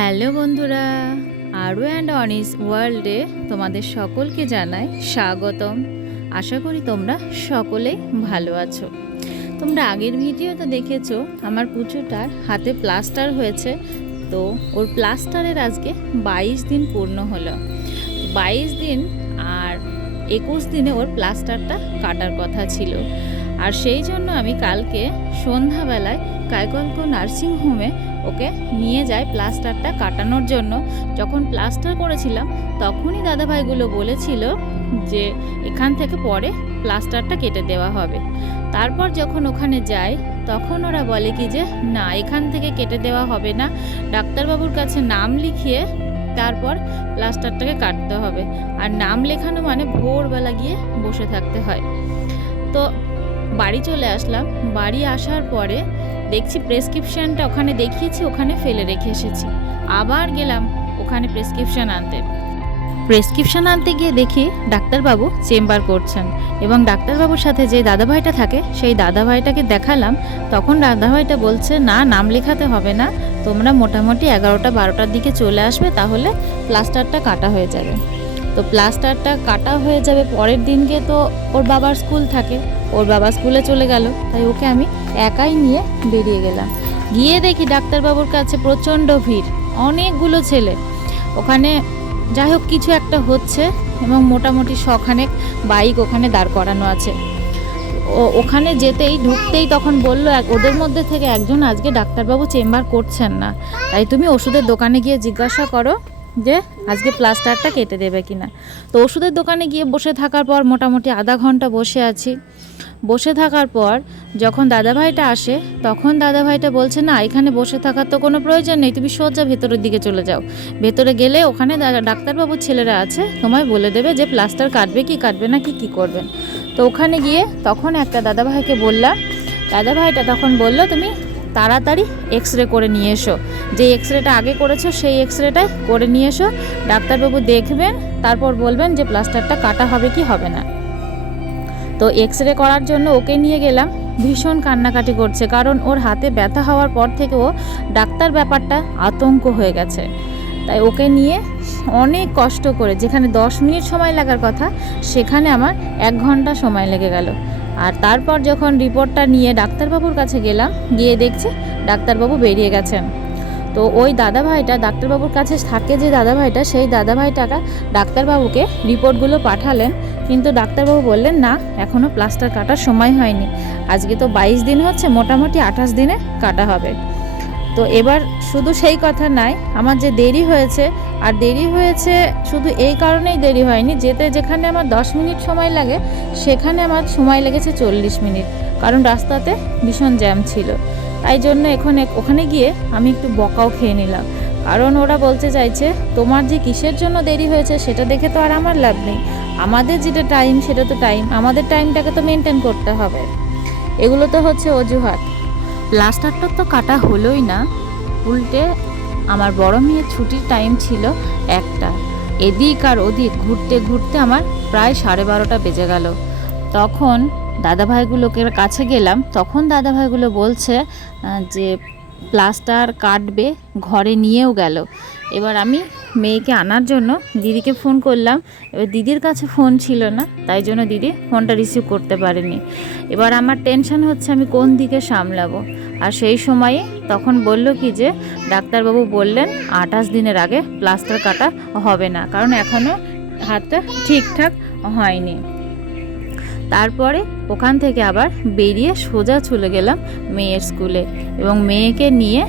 Hello বন্ধুরা, আরও and Anis ওয়ার্ল্ডে তোমাদের সকলকে জানাই স্বাগতম। আশা করি তোমরা সকলেই ভালো আছো। তোমরা আগের ভিডিওতে দেখেছ, আমার পুচুটার হাতে প্লাস্টার হয়েছে। তো ওর প্লাস্টারের আজকে বাইশ দিন পূর্ণ হলো। বাইশ দিন আর একুশ দিনে ওর প্লাস্টারটা কাটার কথা ছিল। আর সেই জন্য আমি কালকে সন্ধ্যাবেলায় কায়কল্প নার্সিং হোমে ওকে নিয়ে যায় প্লাস্টারটা কাটানোর জন্য। যখন প্লাস্টার করেছিলাম, তখনই দাদাভাইগুলো বলেছিল যে এখান থেকে পরে প্লাস্টারটা কেটে দেওয়া হবে। তারপর যখন ওখানে যাই, তখন ওরা বলে কি যে, না, এখান থেকে কেটে দেওয়া হবে না। ডাক্তারবাবুর কাছে নাম লিখিয়ে তারপর প্লাস্টারটাকে কাটতে হবে। আর নাম লেখানো মানে ভোরবেলা গিয়ে বসে থাকতে হয়। তো বাড়ি চলে আসলাম। বাড়ি আসার পরে দেখছি প্রেসক্রিপশনটা ওখানে দেখিয়েছি, ওখানে ফেলে রেখে এসেছি। আবার গেলাম ওখানে প্রেসক্রিপশন আনতে। প্রেসক্রিপশন আনতে গিয়ে দেখি ডাক্তারবাবু চেম্বার করছেন এবং ডাক্তারবাবুর সাথে যে দাদাভাইটা থাকে, সেই দাদাভাইটাকে দেখালাম। তখন দাদাভাইটা বলছে, না, নাম লেখাতে হবে না। তোমরা মোটামুটি এগারোটা, বারোটার দিকে চলে আসবে, তাহলে প্লাস্টারটা কাটা হয়ে যাবে। তো প্লাস্টারটা কাটা হয়ে যাবে পরের দিনকে তো ওর বাবার স্কুল থাকে। ওর বাবা স্কুলে চলে গেল, তাই ওকে আমি একাই নিয়ে বেরিয়ে গেলাম। গিয়ে দেখি ডাক্তারবাবুর কাছে প্রচণ্ড ভিড়, অনেকগুলো ছেলে। ওখানে যাই হোক, কিছু একটা হচ্ছে এবং মোটামুটি শখানেক বাইক ওখানে দাঁড় করানো আছে। ও, ওখানে যেতেই ঢুকতেই তখন বলল, এক, ওদের মধ্যে থেকে একজন আজকে ডাক্তারবাবু চেম্বার করছেন না। তাই তুমি ওষুধের দোকানে গিয়ে জিজ্ঞাসা করো। যে আজকে প্লাস্টারটা কেটে দেবে কিনা। তো ওষুধের দোকানে গিয়ে বসে থাকার পর মোটামুটি আধা ঘণ্টা বসে আছি। বসে থাকার পর যখন দাদাভাইটা আসে, তখন দাদাভাইটা বলছে, না, এখানে বসে থাকার তো কোনো প্রয়োজন নেই, তুমি সোজা ভেতরের দিকে চলে যাও। ভেতরে গেলে ওখানে ডাক্তারবাবুর ছেলেরা আছে, তোমায় বলে দেবে যে প্লাস্টার কাটবে কি কাটবে না, কি, কী করবেন তো ওখানে গিয়ে তখন একটা দাদাভাইকে বললাম, দাদাভাইটা তখন বলল, তুমি তাড়াতাড়ি এক্স রে করে নিয়ে এসো। যে এক্স রেটা আগে করেছ, সেই এক্স রেটাই করে নিয়ে এসো। ডাক্তারবাবু দেখবেন, তারপর বলবেন যে প্লাস্টারটা কাটা হবে কি হবে না। তো এক্স রে করার জন্য ওকে নিয়ে গেলাম। ভীষণ কান্নাকাটি করছে, কারণ ওর হাতে ব্যথা হওয়ার পর থেকে ও ডাক্তার ব্যাপারটা আতঙ্ক হয়ে গেছে। তাই ওকে নিয়ে অনেক কষ্ট করে, যেখানে দশ মিনিট সময় লাগার কথা, সেখানে আমার এক ঘণ্টা সময় লেগে গেল। আর তারপর যখন রিপোর্টটা নিয়ে ডাক্তারবাবুর কাছে গেলাম, গিয়ে দেখছি ডাক্তারবাবু বেরিয়ে গেছেন। তো ওই দাদাভাইটা ডাক্তারবাবুর কাছে থাকে যে দাদাভাইটা, সেই দাদাভাইটাকা ডাক্তারবাবুকে রিপোর্টগুলো পাঠালেন। কিন্তু ডাক্তারবাবু বললেন, না এখনও প্লাস্টার কাটার সময় হয়নি। আজকে তো বাইশ দিন হচ্ছে, মোটামুটি আঠাশ দিনে কাটা হবে। তো এবার শুধু সেই কথা নাই আমার যে দেরি হয়েছে আর দেরি হয়েছে শুধু এই কারণেই দেরি হয়নি যেতে যেখানে আমার দশ মিনিট সময় লাগে সেখানে আমার সময় লেগেছে চল্লিশ মিনিট কারণ রাস্তাতে ভীষণ জ্যাম ছিল। তাই জন্য এখানে ওখানে গিয়ে আমি একটু বকাও খেয়ে নিলাম। কারণ ওরা বলতে চাইছে তোমার যে কিসের জন্য দেরি হয়েছে সেটা দেখে তো আর আমার লাভ নেই। আমাদের যেটা টাইম সেটা তো টাইম আমাদের টাইমটাকে তো মেনটেন করতে হবে। এগুলো তো হচ্ছে অজুহাত। প্লাস্টারটা তো কাটা হলোই না। উল্টে আমার বড় মেয়ের ছুটির টাইম ছিল একটা। এদিক আর ওদিক ঘুরতে ঘুরতে আমার প্রায় সাড়ে বারোটা বেজে গেল। তখন দাদাভাইগুলোকে কাছে গেলাম। তখন দাদাভাইগুলো বলছে যে প্লাস্টার কাটবে, ঘরে নিয়েও গেল। এবার আমি মেয়েকে আনার জন্য দিদিকে ফোন করলাম। এবার দিদির কাছে ফোন ছিল না, তাই জন্য দিদি ফোনটা রিসিভ করতে পারেনি। এবার আমার টেনশন হচ্ছে আমি কোন দিকে সামলাবো। আর সেই সময়ে তখন বলল কি যে, ডাক্তারবাবু বললেন, আঠাশ দিনের আগে প্লাস্টার কাটা হবে না, কারণ এখনও হাতটা ঠিকঠাক হয়নি। তারপরে ওখান থেকে আবার বেরিয়ে সোজা চলে গেলাম মেয়ের স্কুলে এবং মেয়েকে নিয়ে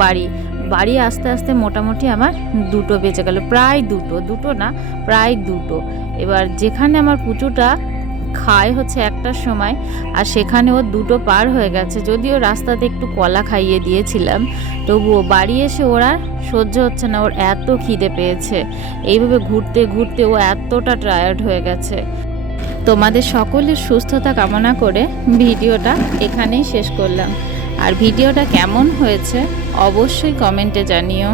বাড়ি। বাড়ি আস্তে আস্তে মোটামুটি আমার দুটো বেঁচে গেল, প্রায় দুটো দুটো না, প্রায় দুটো। এবার যেখানে আমার পুচুটা খায় হচ্ছে একটার সময় আর সেখানে ও দুটো পার হয়ে গেছে, যদিও রাস্তাতে একটু কলা খাইয়ে দিয়েছিলাম, তবুও বাড়ি এসে ওরা সহ্য হচ্ছে না, ওর এত খিদে পেয়েছে। এইভাবে ঘুরতে ঘুরতে ও এতটা টায়ার্ড হয়ে গেছে। তোমাদের সকলের সুস্থতা কামনা করে ভিডিওটা এখানেই শেষ করলাম। আর ভিডিওটা কেমন হয়েছে অবশ্যই কমেন্টে জানিও।